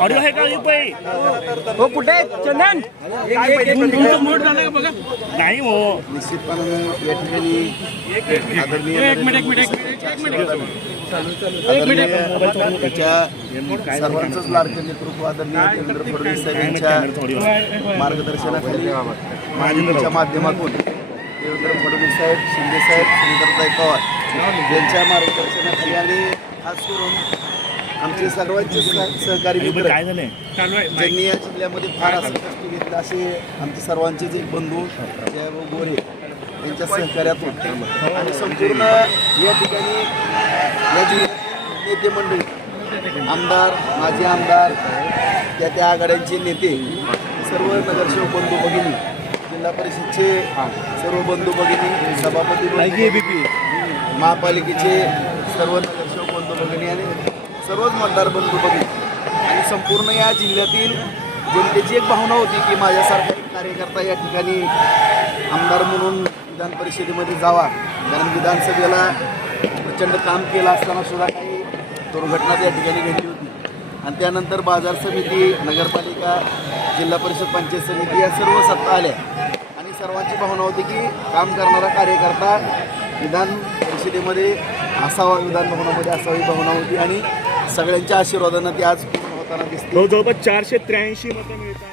Audio आहे का हो कुठे चंदन मूड झालं का बघा नाही हो निश्चितपणे या ठिकाणी आदरणीय त्याच्या सर्वांचंच लाडकं नेतृत्व आदरणीय देवेंद्र फडणवीस साहेबांच्या मार्गदर्शनाखाली महायुतीच्या माध्यमातून देवेंद्र फडणवीस साहेब, शिंदे साहेब, सुनीताताई पवार यांच्या मार्गदर्शनाखाली आणि खास करून आमचे सर्वांचे सहकारी मित्र ज्यांनी या जिल्ह्यामध्ये फार असं कष्ट घेतलं असे आमचे सर्वांचेच एक बंधू जयभाऊ गोरे यांच्या सहकार्यातून आणि संपूर्ण या ठिकाणी या जिल्ह्यातील नेते मंडळी, आमदार, माजी आमदार, त्या आघाड्यांचे नेते, सर्व नगरसेवक बंधू भगिनी, जिल्हा परिषदचे सर्व बंधू भगिनी, सभापती, महापालिकेचे सर्व नगरसेवक बंधू भगिनी आणि सर्वच मतदार बंधू भगिनी आणि संपूर्ण या जिल्ह्यातील जनतेची एक भावना होती की माझ्यासारखा एक कार्यकर्ता या ठिकाणी आमदार म्हणून विधान परिषदेमध्ये जावा, कारण विधानसभेला प्रचंड काम केलं असताना सुद्धा काही दुर्घटना त्या ठिकाणी घडली होती आणि त्यानंतर बाजार समिती, नगरपालिका, जिल्हा परिषद, पंचायत समिती या सर्व सत्ता आल्या आणि सर्वांची भावना होती की काम करणारा कार्यकर्ता विधान परिषदेमध्ये असावा, विधान भवनामध्ये असावी भावना होती आणि सगळ्यांच्या आशीर्वादानं ती आज पूर्ण होताना दिसते. जवळपास 483 मतं मिळतात.